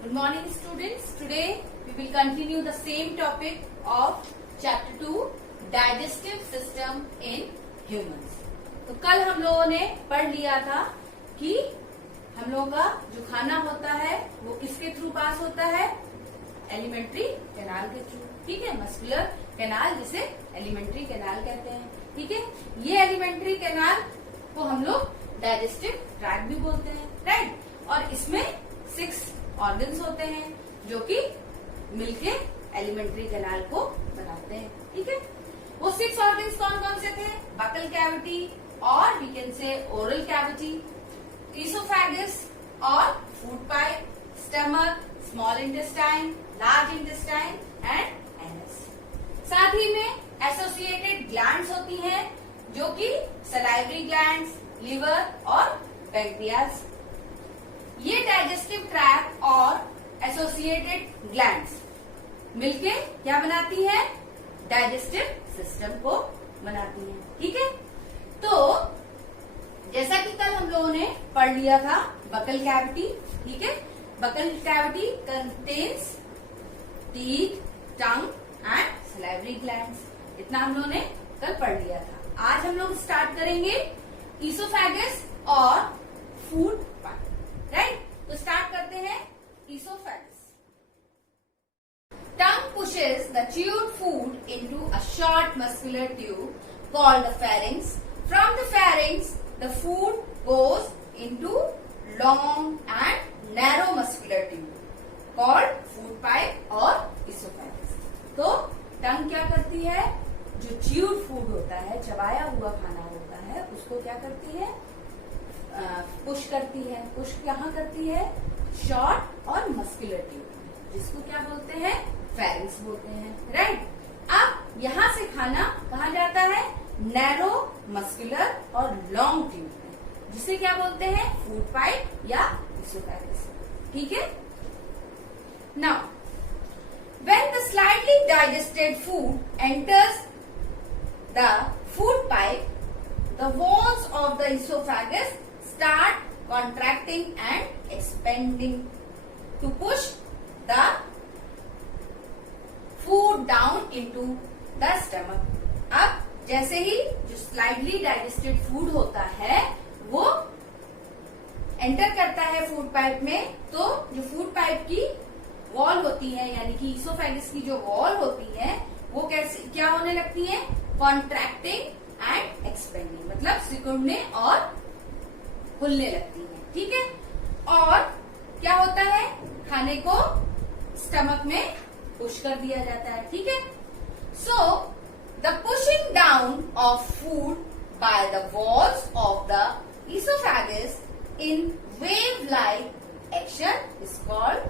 Good morning students. Today we will continue the same topic of chapter 2 digestive system in humans. तो कल हम लोगों ने पढ़ लिया था कि हम लोगों का जो खाना होता है वो किसके थ्रू पास होता है, एलिमेंट्री कैनाल के थ्रू। ठीक है, मस्कुलर कैनाल जिसे एलिमेंट्री कैनाल कहते हैं। ठीक है, ये एलिमेंट्री कैनाल को हम लोग डाइजेस्टिव ट्रैक्ट भी बोलते हैं, राइट। और इसमें 6 ऑर्गन्स होते हैं जो कि मिलके एलिमेंट्री कैनाल को बनाते हैं। ठीक है, वो 6 ऑर्गन्स कौन कौन से थे? बकल कैविटी और we can say oral cavity, esophagus और food pipe, stomach, small intestine, large intestine and anus. साथ ही में एसोसिएटेड ग्लैंड्स होती हैं जो कि सलाइवरी ग्लैंड्स, लिवर और पैंक्रियाज। ये डाइजेस्टिव ट्रैक्ट और एसोसिएटेड ग्लैंड्स मिलके क्या बनाती है? डाइजेस्टिव सिस्टम को बनाती है। ठीक है, तो जैसा कि कल हम लोगों ने पढ़ लिया था बकल कैविटी। ठीक है, buccal cavity contains teeth, tongue and salivary glands. इतना हम लोगों ने कल पढ़ लिया था। आज हम लोग स्टार्ट करेंगे ईसोफेगस और फूड पाइप, राइट। तो स्टार्ट करते हैं oesophagus. Tongue pushes the chewed food into a short muscular tube called the pharynx. From the pharynx, the food goes into long and narrow muscular tube called food pipe or esophagus. तो टंग क्या करती है? जो chewed food होता है, चबाया हुआ खाना होता है, उसको क्या करती है? पुश करती है। पुश कहाँ करती है? शॉर्ट और मस्कुलर ट्यूब, जिसको क्या बोलते हैं? फेरिंक्स बोलते हैं, राइट। अब यहाँ से खाना कहाँ जाता है? नैरो, मस्कुलर और लॉन्ग ट्यूब में, जिसे क्या बोलते हैं? फूड पाइप या ईसोफेगस। ठीक है, now when the slightly digested food enters the food pipe, the walls of the esophagus start contracting and expanding to push the food down into the stomach. अब जैसे ही जो स्लाइडली डाइजेस्टेड फूड होता है वो enter करता है food pipe में, तो जो फूड पाइप की वॉल होती है, यानी कि ईसोफेगस की जो वॉल होती है, वो कैसे क्या होने लगती है? कॉन्ट्रैक्टिंग एंड एक्सपेंडिंग, मतलब सिकुड़ने और खुलने लगती है। ठीक है, और क्या होता है? खाने को स्टमक में पुश कर दिया जाता है। ठीक है, so the pushing down of food by the walls of the oesophagus in wave like action is called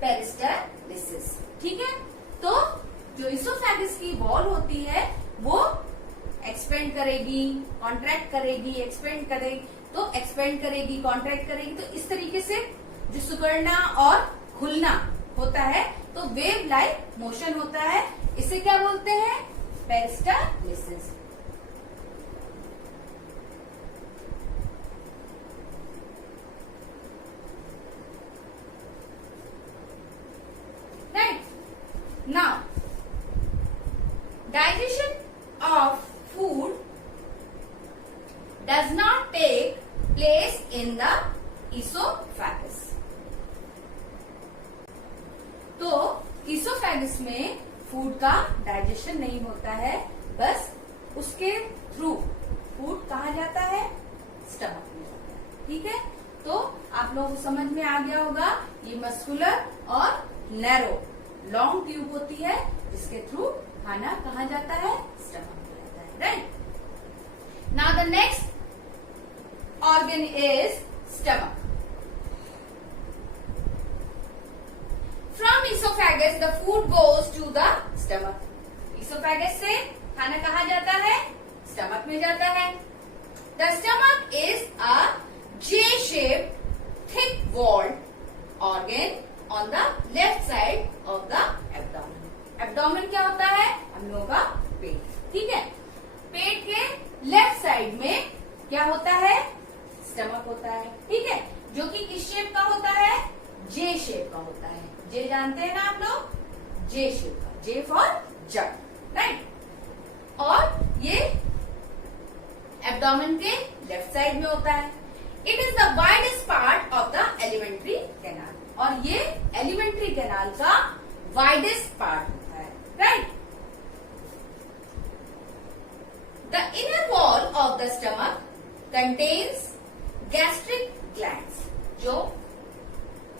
peristalsis. ठीक है, तो जो ईसोफेगस की वॉल होती है वो एक्सपेंड करेगी, कॉन्ट्रैक्ट करेगी, एक्सपेंड करेगी, तो एक्सपेंड करेगी, कॉन्ट्रैक्ट करेगी। तो इस तरीके से जो सिकुड़ना और खुलना होता है, तो वेव लाइक मोशन होता है। इसे क्या बोलते हैं? Peristalsis. Now, digestion of food does not take place in the esophagus. तो esophagus में फूड का डाइजेशन नहीं होता है, बस उसके थ्रू फूड कहाँ जाता है? स्टमक में जाता है। ठीक है, तो आप लोगों को समझ में आ गया होगा, ये मस्कुलर और नैरो लॉन्ग ट्यूब होती है जिसके थ्रू खाना कहाँ जाता है? स्टमक में जाता है, right. Now the next organ is stomach. From oesophagus the food goes to the stomach. Oesophagus से खाना कहाँ जाता है? स्टमक में जाता है। The stomach is a J-shaped thick walled organ on the left side of the abdomen. Abdomen क्या होता है? हम लोगों का पेट। ठीक है, पेट के लेफ्ट साइड में क्या होता है? स्टमक होता है। ठीक है, जो कि किस शेप का होता है? जे शेप का होता है। जे जानते हैं ना आप लोग, जे शेप का, जे फॉर जग, राइट। और ये एब्डोमेन के लेफ्ट साइड में होता है। It is the widest part of the alimentary canal, और ये एलिमेंट्री कैनाल का वाइडेस्ट पार्ट होता है, right. The inner wall of the stomach contains gastric glands. जो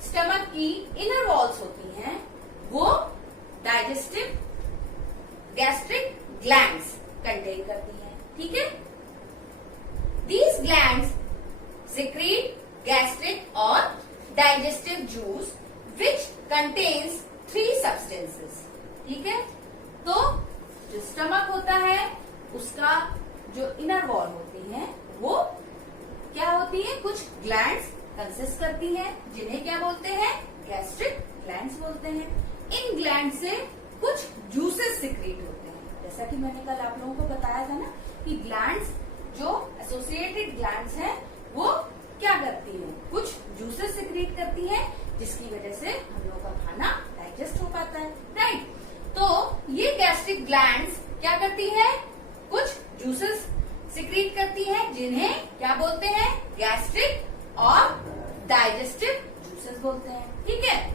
स्टमक की इनर वॉल्स होती हैं वो डाइजेस्टिव गैस्ट्रिक ग्लैंड्स कंटेन करती हैं, ठीक है। These glands secrete gastric or digestive juice which contains 3 substances, ठीक है। तो जो स्टमक होता है उसका जो इनर वॉल होती है वो क्या होती है, कुछ ग्लैंड्स कंसिस्ट करती हैं जिन्हें क्या बोलते हैं, गैस्ट्रिक ग्लैंड्स बोलते हैं। इन ग्लैंड से कुछ जूसेस सिक्रीट होते हैं, जैसा कि मैंने कल आप लोगों को बताया था ना कि ग्लैंड्स जो एसोसिएटेड ग्लैंड्स हैं वो क्या करती हैं, कुछ जूसेस सिक्रीट करती हैं जिसकी वजह से हम लोग का खाना डाइजेस्ट हो पाता है, राइट। तो ये गैस्ट्रिक ग्लैंड्स क्या करती हैं, कुछ जूसेस सिक्रीट करती हैं जिन्हें क्या बोलते हैं, गैस्ट्रिक और डाइजेस्टिव जूसेस बोलते हैं, ठीक है।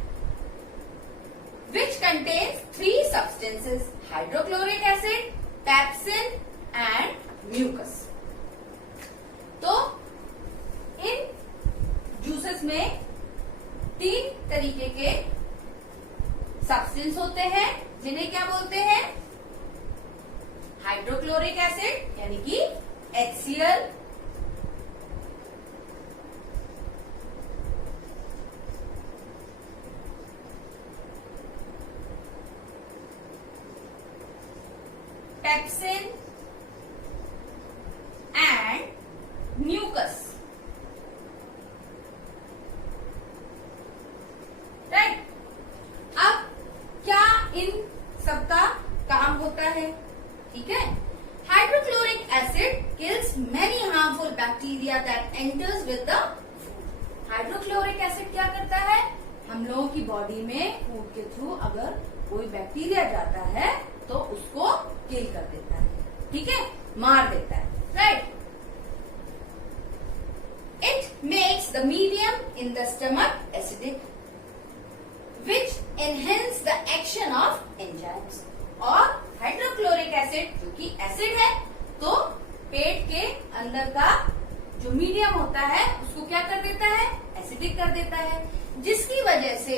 Which contains 3 substances, hydrochloric acid, pepsin and mucus. तो इन जूसेस में 3 तरीके के सब्सटेंस होते हैं जिन्हें क्या बोलते हैं, हाइड्रोक्लोरिक एसिड यानी कि HCl, pepsin and mucus, right. अब क्या इन सबका काम होता है, ठीक है। Hydrochloric acid kills many harmful bacteria that enters with the food. Hydrochloric acid क्या करता है, हम लोगों की बॉडी में फूड के थ्रू अगर कोई बैक्टीरिया जाता है तो उसको किल कर देता है, ठीक है, मार देता है, right. It makes the medium in the stomach acidic, which enhance the action of enzymes. और हाइड्रोक्लोरिक एसिड जो कि एसिड है, तो पेट के अंदर का जो मीडियम होता है उसको क्या कर देता है, एसिडिक कर देता है, जिसकी वजह से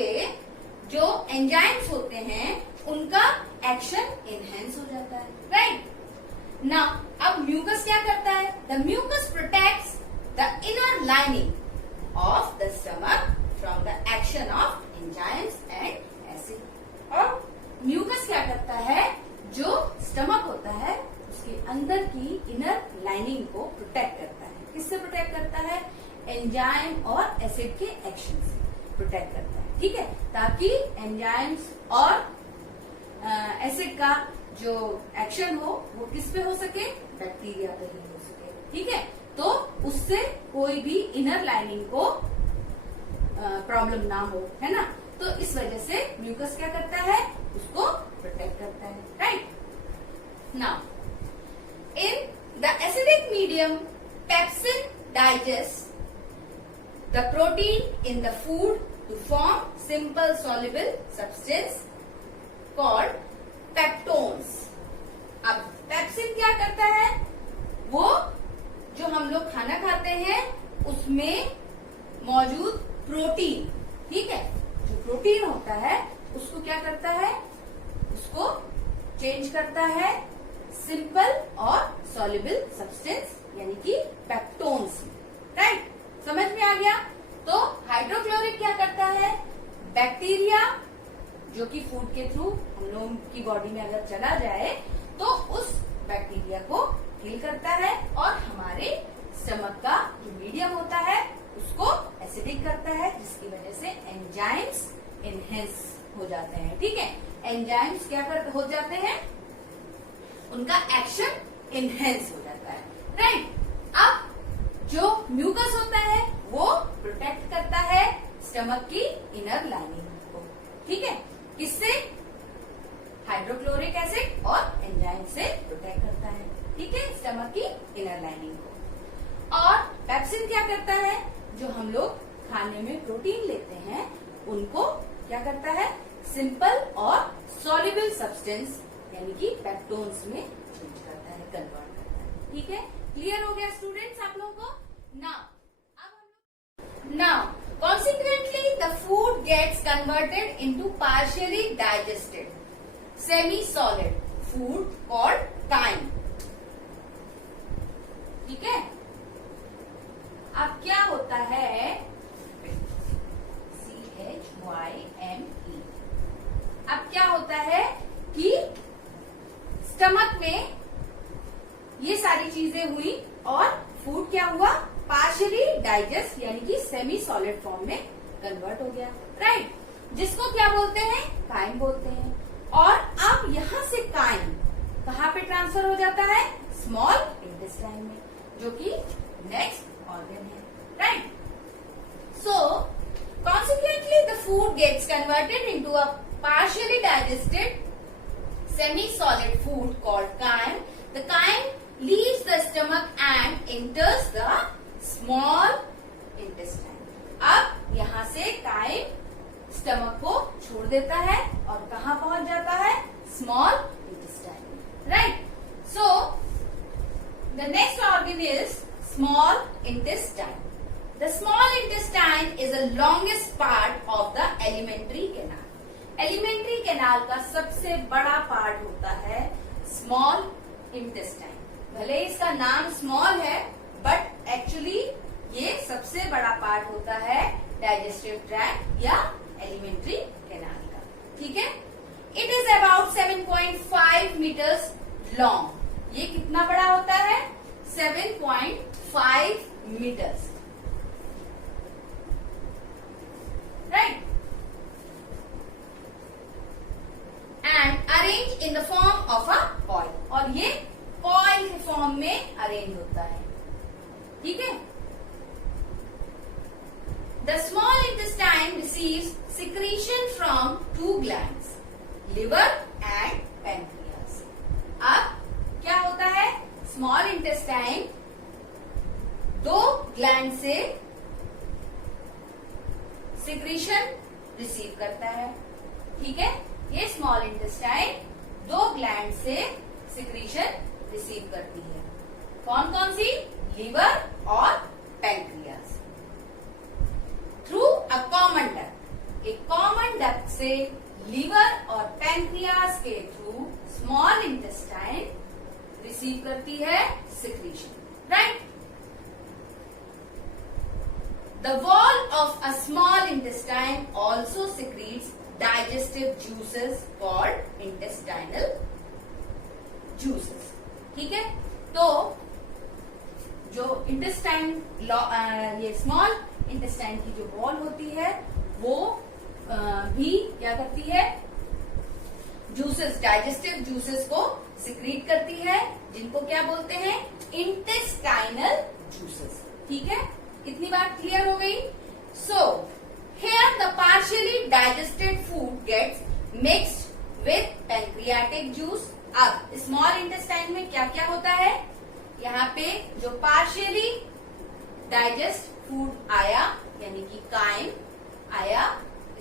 जो एंजाइम्स होते हैं उनका एक्शन एनहेंस हो जाता है, राइट। नाउ अब म्यूकस क्या करता है, the mucus protects the inner lining of the stomach from the action of enzymes and acid. और म्यूकस क्या करता है, जो स्टमक होता है उसके अंदर की इनर लाइनिंग को प्रोटेक्ट करता है। किससे प्रोटेक्ट करता है, एंजाइम और एसिड के एक्शन से प्रोटेक्ट करता है, ठीक है, ताकि एंजाइम्स और एसिड का जो एक्शन हो वो किस पे हो सके, बैक्टीरिया पे ही हो सके, ठीक है। तो उससे कोई भी इनर लाइनिंग को प्रॉब्लम ना हो, है ना। तो इस वजह से म्यूकस क्या करता है, उसको प्रोटेक्ट करता है, right. Now in the acidic medium pepsin digest the protein in the food to form simple soluble substance called peptones. अब पेप्सिन क्या करता है, वो जो हम लोग खाना खाते हैं उसमें मौजूद प्रोटीन, ठीक है, जो प्रोटीन होता है उसको क्या करता है, उसको चेंज करता है सिंपल और सॉल्युबल सब्सटेंस यानी कि पेप्टोन्स, राइट। समझ में आ गया। तो हाइड्रोक्लोरिक क्या करता है, बैक्टीरिया जो कि फूड के थ्रू हम लोगों की बॉडी में अगर चला जाए तो उस बैक्टीरिया को किल करता है और हमारे स्टमक का जो मीडियम होता है उसको एसिडिक करता है, जिसकी वजह से एंजाइम्स एनहेंस हो जाते हैं, ठीक है। एंजाइम्स क्या हो जाते हैं, उनका एक्शन एनहेंस हो जाता है, राइट। अब जो म्यूकस होता है वो प्रोटेक्ट करता है स्टमक की इनर लाइनिंग को। ठीक है, किससे? हाइड्रोक्लोरिक एसिड और एंजाइम से प्रोटेक्ट करता है। ठीक है, स्टमक की इनर लाइनिंग को। और पेप्सिन क्या करता है? जो हम लोग खाने में प्रोटीन लेते हैं उनको क्या करता है? सिंपल और सॉल्युबल सब्सटेंस यानी कि पेप्टोन्स में चेंज करता है, कन्वर्ट करता है। ठीक है, क्लियर हो गया स्टूडेंट्स आप लोगों को? Now consequently the food gets converted into partially digested semi-solid food called chyme. ठीक है, अब क्या होता है? CHYME। अब क्या होता है कि स्टमक में ये सारी चीजें हुई और फूड क्या हुआ? पार्शियली डाइजेस्ट यानी कि सेमी सॉलिड फॉर्म में कन्वर्ट हो गया, राइट? जिसको क्या बोलते हैं? काइम बोलते हैं। और अब यहां से काइम कहां पे ट्रांसफर हो जाता है? स्मॉल इंटेस्टाइन में, जो कि नेक्स्ट ऑर्गन है, right? So consequently the food gets converted into a partially digested semi-solid food called chyme. The chyme leaves the stomach and enters the small intestine. अब यहाँ से काइम स्टमक को छोड़ देता है और कहाँ पहुंच जाता है? Small intestine, right? So the next organ is small intestine. The small intestine is the longest part of the alimentary canal. Alimentary canal का सबसे बड़ा पार्ट होता है स्मॉल इंटेस्टाइन. भले इसका नाम स्मॉल है बट एक्चुअली ये सबसे बड़ा पार्ट होता है डाइजेस्टिव ट्रैक्ट या एलिमेंट्री कैनाल का. ठीक है, it is about 7.5 metres long. ये कितना बड़ा होता है? 7.5 metres, right? And arrange in the form of a coil. और ये कॉइल के फॉर्म में अरेंज होता है. ठीक है, the small intestine receives secretion from 2 glands, liver and pancreas. अब क्या होता है? स्मॉल इंटेस्टाइन 2 ग्लैंड से सिक्रीशन रिसीव करता है. ठीक है, ये स्मॉल इंटेस्टाइन 2 ग्लैंड से सिक्रीशन रिसीव करती है. कौन कौन सी? लिवर और pancreas. Through a common duct. एक कॉमन डक्ट से लिवर और पैंक्रियास के थ्रू स्मॉल इंटेस्टाइन रिसीव करती है secretion, right? The wall of a small intestine also secretes digestive juices called intestinal juices. ठीक है, तो जो इंटेस्टाइन ये स्मॉल इंटेस्टाइन की जो वॉल होती है वो भी क्या करती है? जूसेस, डाइजेस्टिव जूसेस को सिक्रीट करती है, जिनको क्या बोलते हैं? Intestinal juices. ठीक है, कितनी बात क्लियर हो गई? So here the partially digested food gets mixed with pancreatic juice. अब स्मॉल इंटेस्टाइन में क्या क्या होता है? यहाँ पे जो पार्शियली डाइजेस्ट फूड आया यानी कि काइम आया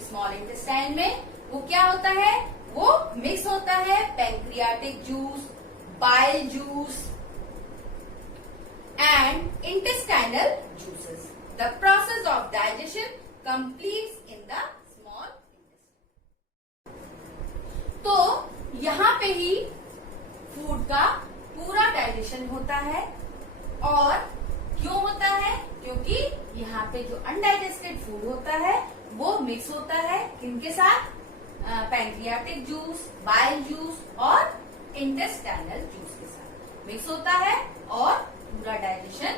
स्मॉल इंटेस्टाइन में, वो क्या होता है? वो मिक्स होता है pancreatic juice, bile juice and intestinal juices. The process of digestion completes in the small intestine. तो यहाँ पे ही फूड का पूरा डाइजेशन होता है. और क्यों होता है? क्योंकि यहाँ पे जो अनडाइजेस्टेड फूड होता है वो मिक्स होता है किनके साथ? पैंक्रियाटिक जूस, बाइल जूस और इंटेस्टाइनल जूस के साथ मिक्स होता है और पूरा डाइजेशन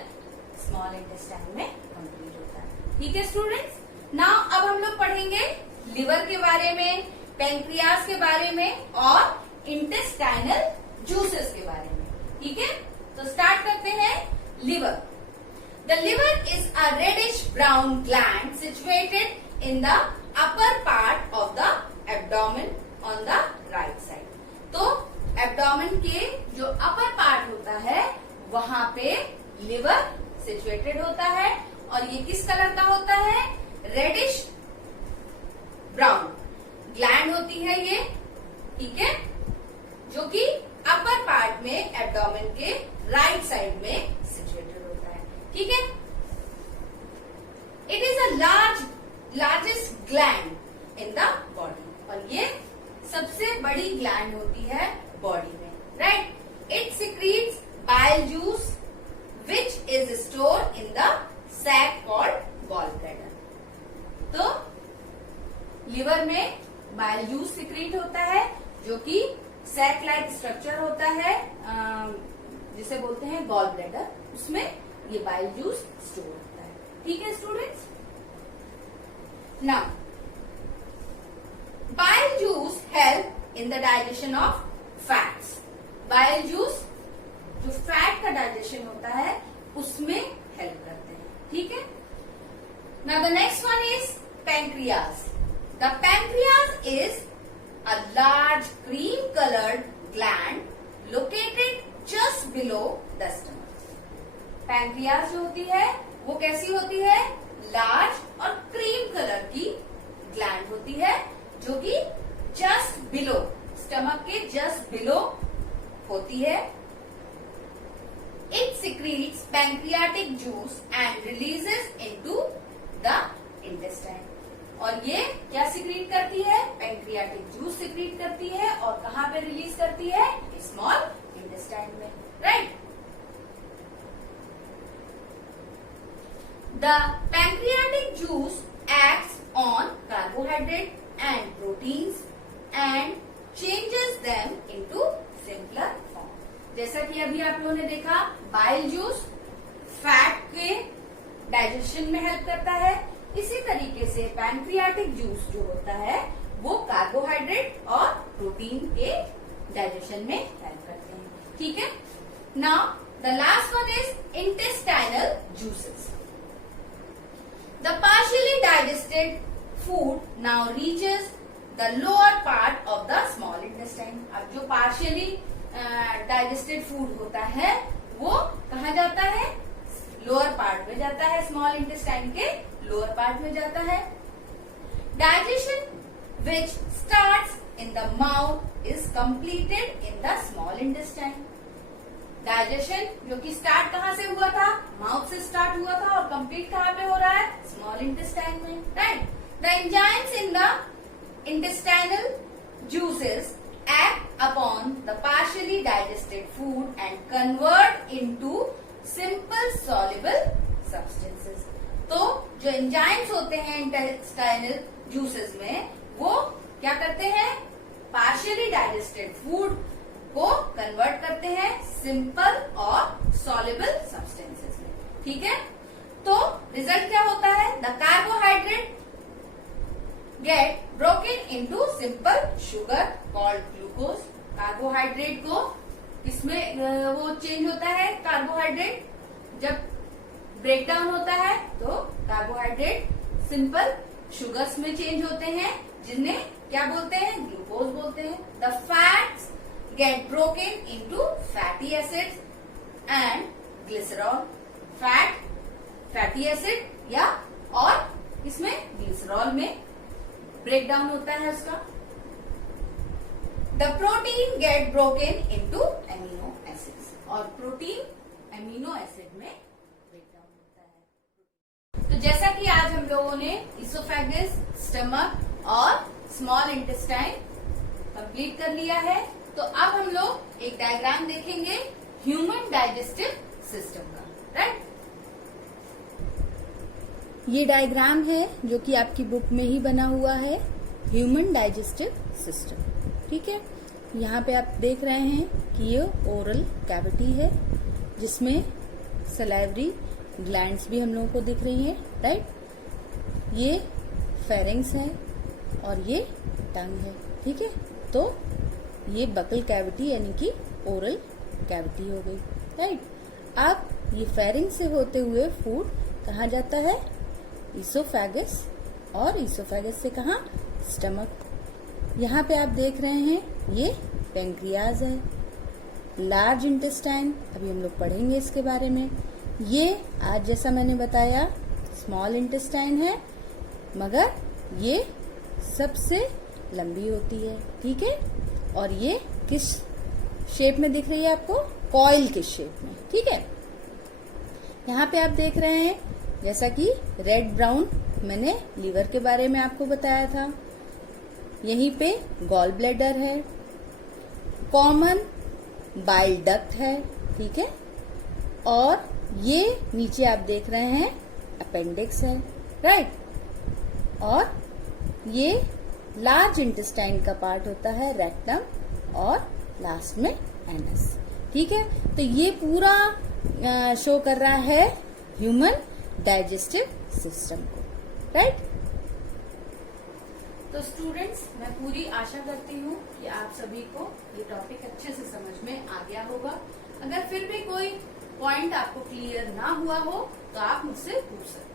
स्मॉल इंटेस्टाइन में कंप्लीट होता है. ठीक है स्टूडेंट्स, नाउ अब हम लोग पढ़ेंगे लिवर के बारे में, पैंक्रियास के बारे में और इंटेस्टाइनल जूसेस के बारे में. ठीक है, तो स्टार्ट करते हैं. Liver. The liver is a reddish brown gland situated in the upper part of the abdomen on the right side. तो एब्डोमेन के जो अपर पार्ट होता है वहां पे लिवर सिचुएटेड होता है और ये किस कलर का होता है? रेडिश ब्राउन ग्लैंड होती है ये, ठीक है, जो कि अपर पार्ट में एब्डोमेन के राइट साइड में सिचुएटेड होता है, ठीक है। It is a largest gland in the body और ये सबसे बड़ी ग्लैंड होती है बॉडी में, right. It secretes bile juice which is store in the sac called gall bladder. तो लिवर में बाइल जूस सिक्रीट होता है जो कि सैक लाइक स्ट्रक्चर होता है, जिसे बोलते हैं गॉल ब्लैडर, उसमें ये बाइल जूस स्टोर होता है, ठीक है students. Now bile juice help in the digestion of fats. Bile juice जो फैट का डाइजेशन होता है उसमें हेल्प करते हैं, ठीक है। Now the next one is pancreas. The pancreas is a large cream colored gland located just below the stomach. Pancreas जो होती है वो कैसी होती है? लार्ज और क्रीम कलर की ग्लैंड होती है जो कि जस्ट बिलो, स्टमक के जस्ट बिलो होती है। It secretes pancreatic juice and releases into the intestine. और ये क्या सिक्रीट करती है? पैंक्रियाटिक जूस सिक्रीट करती है और कहां पे रिलीज करती है? स्मॉल इंटेस्टाइन में, right. The pancreatic juice acts on carbohydrate and proteins and changes them into simpler form. जैसा कि अभी आप लोगों ने देखा, बाइल जूस फैट के डाइजेशन में हेल्प करता है, इसी तरीके से पैंक्रियाटिक जूस जो होता है वो कार्बोहाइड्रेट और प्रोटीन के डाइजेशन में हेल्प करते हैं, ठीक है। Now the last one is intestinal juices. The partially digested food now reaches the lower part of the small intestine. अब जो पार्शियली डाइजेस्टेड फूड होता है वो कहाँ जाता है? लोअर पार्ट में जाता है, स्मॉल इंटेस्टाइन के लोअर पार्ट में जाता है। Digestion which starts in the mouth is completed in the small intestine. Digestion जो कि स्टार्ट कहाँ से हुआ था? माउथ से स्टार्ट हुआ था और कंप्लीट कहाँ पे हो रहा है? स्मॉल इंटेस्टाइन में, right. The enzymes in the intestinal juices act upon the partially digested food and convert into simple soluble substances. तो जो एंजाइम्स होते हैं इंटेस्टाइनल जूसेस में वो क्या करते हैं? पार्शियली डाइजेस्टेड फूड को कन्वर्ट करते हैं सिंपल और सॉल्युबल सब्सटेंसेस में, ठीक है। तो रिजल्ट क्या होता है? The carbohydrate get broken into simple sugar called glucose. Carbohydrate को किसमें वो चेंज होता है? कार्बोहाइड्रेट जब ब्रेक डाउन होता है तो कार्बोहाइड्रेट सिंपल शुगर्स में चेंज होते हैं जिन्हें क्या बोलते हैं? ग्लूकोज बोलते हैं। The fats get broken into fatty acids and glycerol. Fat fatty acid या और इसमें ग्लिसरॉल में ब्रेक डाउन होता है उसका। The protein get broken into amino acids और प्रोटीन एमिनो एसिड में ब्रेक डाउन होता है। तो जैसा कि आज हम लोगों ने इसोफेगस, स्टमक और स्मॉल इंटेस्टाइन कंप्लीट कर लिया है, तो अब हम लोग एक डायग्राम देखेंगे ह्यूमन डाइजेस्टिव सिस्टम का, राइट। ये डायग्राम है जो कि आपकी बुक में ही बना हुआ है, ह्यूमन डाइजेस्टिव सिस्टम, ठीक है। यहाँ पे आप देख रहे हैं कि ये ओरल कैविटी है जिसमें सलाइवरी ग्लैंड्स भी हम लोगों को दिख रही हैं, राइट। ये फेरिंग्स है और ये टंग है, ठीक है। तो ये बकल कैविटी यानी कि ओरल कैविटी हो गई, राइट। अब ये फेरिंग्स से होते हुए फूड कहाँ जाता है? इसोफेगस और ईसोफेगस से कहाँ, स्टमक। यहाँ पे आप देख रहे हैं ये पेंक्रियाज है। लार्ज इंटेस्टाइन अभी हम लोग पढ़ेंगे इसके बारे में। ये आज जैसा मैंने बताया स्मॉल इंटेस्टाइन है, मगर ये सबसे लंबी होती है, ठीक है। और ये किस शेप में दिख रही है आपको, कॉइल के शेप में, ठीक है। यहाँ पे आप देख रहे हैं जैसा कि रेड ब्राउन मैंने लीवर के बारे में आपको बताया था। यहीं पे गॉल ब्लैडर है, कॉमन बाइल डक्ट है, ठीक है। और ये नीचे आप देख रहे हैं अपेंडिक्स है, राइट। और ये लार्ज इंटेस्टाइन का पार्ट होता है रेक्टम और लास्ट में एनस, ठीक है। तो ये पूरा शो कर रहा है ह्यूमन डाइजेस्टिव सिस्टम को, राइट। तो स्टूडेंट्स, मैं पूरी आशा करती हूँ कि आप सभी को ये टॉपिक अच्छे से समझ में आ गया होगा। अगर फिर भी कोई पॉइंट आपको क्लियर ना हुआ हो तो आप मुझसे पूछ सकते हैं।